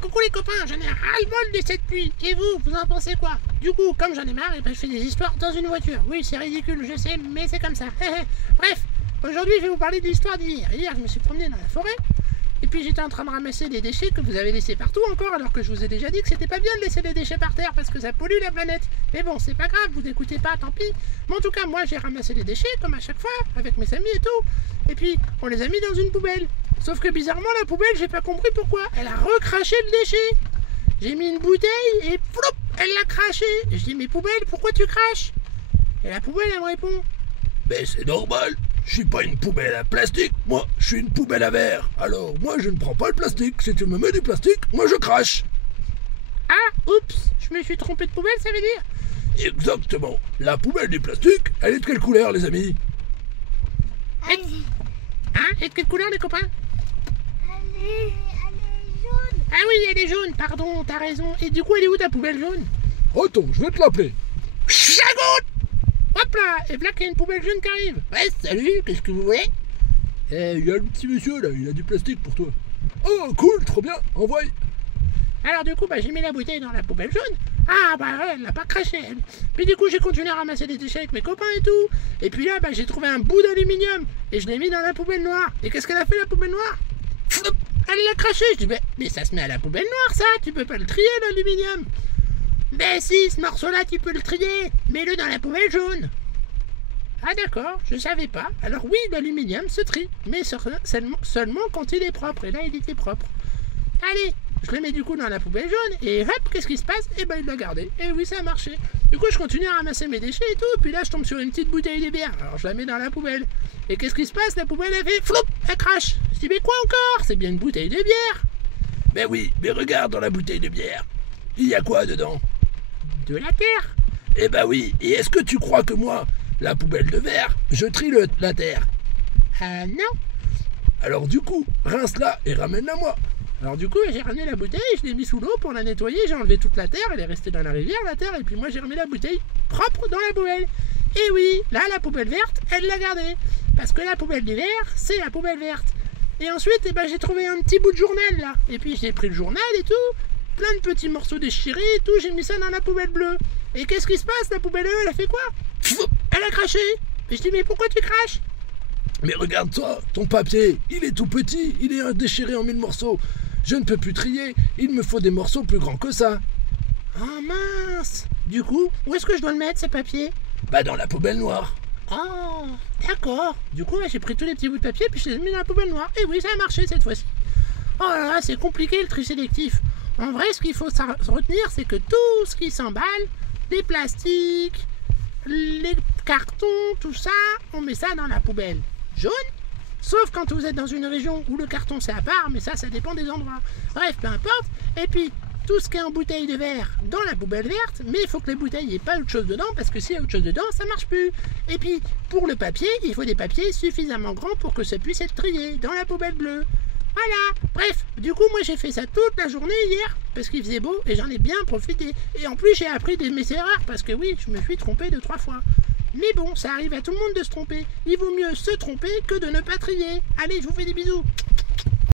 Coucou les copains, j'en ai ras-le-bol de cette pluie. Et vous en pensez quoi? Du coup, comme j'en ai marre, je fais des histoires dans une voiture. Oui, c'est ridicule, je sais, mais c'est comme ça. Bref, aujourd'hui, je vais vous parler de l'histoire d'hier. Hier, je me suis promené dans la forêt. Et puis j'étais en train de ramasser des déchets que vous avez laissés partout encore, alors que je vous ai déjà dit que c'était pas bien de laisser des déchets par terre parce que ça pollue la planète. Mais bon, c'est pas grave, vous n'écoutez pas, tant pis. Mais en tout cas, moi j'ai ramassé les déchets comme à chaque fois, avec mes amis et tout. Et puis on les a mis dans une poubelle. Sauf que bizarrement, la poubelle, j'ai pas compris pourquoi. Elle a recraché le déchet. J'ai mis une bouteille et flop, elle l'a craché. Et je dis, mais poubelle, pourquoi tu craches? Et la poubelle, elle me répond, mais c'est normal, je suis pas une poubelle à plastique, moi je suis une poubelle à verre. Alors moi je ne prends pas le plastique, si tu me mets du plastique, moi je crache. ah, oups, je me suis trompé de poubelle, ça veut dire? Exactement, la poubelle du plastique, elle est de quelle couleur les amis? Et de quelle couleur les copains? Elle est jaune. Ah oui, elle est jaune, pardon, t'as raison. Et du coup, elle est où ta poubelle jaune? Attends, je vais te l'appeler. Chagoute! Hop là! Et voilà qu'il y a une poubelle jaune qui arrive. Ouais, salut, qu'est-ce que vous voulez? Il y a le petit monsieur là, il a du plastique pour toi. Oh cool, trop bien, envoie. Alors du coup, j'ai mis la bouteille dans la poubelle jaune. Ah ouais, elle l'a pas craché elle. Puis du coup, j'ai continué à ramasser des déchets avec mes copains et tout. Et puis là, j'ai trouvé un bout d'aluminium et je l'ai mis dans la poubelle noire. Et qu'est-ce qu'elle a fait la poubelle noire? Flop, elle l'a craché. Je dis, mais ça se met à la poubelle noire ça, tu peux pas le trier l'aluminium. Ben si, ce morceau-là, tu peux le trier. Mets-le dans la poubelle jaune. Ah d'accord, je savais pas. Alors oui, l'aluminium se trie, mais seulement quand il est propre. Et là, il était propre. Allez, je le mets du coup dans la poubelle jaune. Et hop, qu'est-ce qui se passe? Et il l'a gardé. Et oui, ça a marché. Du coup, je continue à ramasser mes déchets et tout. Puis là, je tombe sur une petite bouteille de bière. Alors je la mets dans la poubelle. Et qu'est-ce qui se passe? La poubelle, elle fait flop, elle crache. Je dis, mais quoi encore? C'est bien une bouteille de bière. Ben oui, mais regarde dans la bouteille de bière. Il y a quoi dedans? De la terre. Eh ben oui, et est-ce que tu crois que moi, la poubelle de verre, je trie la terre? Non. Alors du coup, rince-la et ramène-la moi. Alors du coup, j'ai ramené la bouteille, je l'ai mis sous l'eau pour la nettoyer, j'ai enlevé toute la terre, elle est restée dans la rivière, la terre, et puis moi j'ai remis la bouteille propre dans la poubelle. Et oui, là, la poubelle verte, elle l'a gardée. Parce que la poubelle du verre, c'est la poubelle verte. Et ensuite, j'ai trouvé un petit bout de journal, là. Et puis j'ai pris le journal et tout, plein de petits morceaux déchirés et tout, j'ai mis ça dans la poubelle bleue. Et qu'est-ce qui se passe? La poubelle bleue, elle a fait quoi? Elle a craché. Et je dis, mais pourquoi tu craches? Mais regarde toi, ton papier, il est tout petit, il est déchiré en 1000 morceaux. Je ne peux plus trier, il me faut des morceaux plus grands que ça. Oh mince! Du coup, où est-ce que je dois le mettre, ce papier? Dans la poubelle noire. Oh, d'accord. Du coup, j'ai pris tous les petits bouts de papier puis je les ai mis dans la poubelle noire. Et oui, ça a marché cette fois-ci. Oh là là, c'est compliqué le tri sélectif. En vrai, ce qu'il faut retenir, c'est que tout ce qui s'emballe, les plastiques, les cartons, tout ça, on met ça dans la poubelle jaune. Sauf quand vous êtes dans une région où le carton c'est à part, mais ça dépend des endroits. Bref, peu importe. Et puis, tout ce qui est en bouteille de verre dans la poubelle verte, mais il faut que les bouteilles n'aient pas autre chose dedans, parce que s'il y a autre chose dedans, ça marche plus. Et puis, pour le papier, il faut des papiers suffisamment grands pour que ça puisse être trié dans la poubelle bleue. Voilà, bref, du coup, moi j'ai fait ça toute la journée hier, parce qu'il faisait beau et j'en ai bien profité. Et en plus, j'ai appris de mes erreurs, parce que oui, je me suis trompé 2-3 fois. Mais bon, ça arrive à tout le monde de se tromper. Il vaut mieux se tromper que de ne pas trier. Allez, je vous fais des bisous.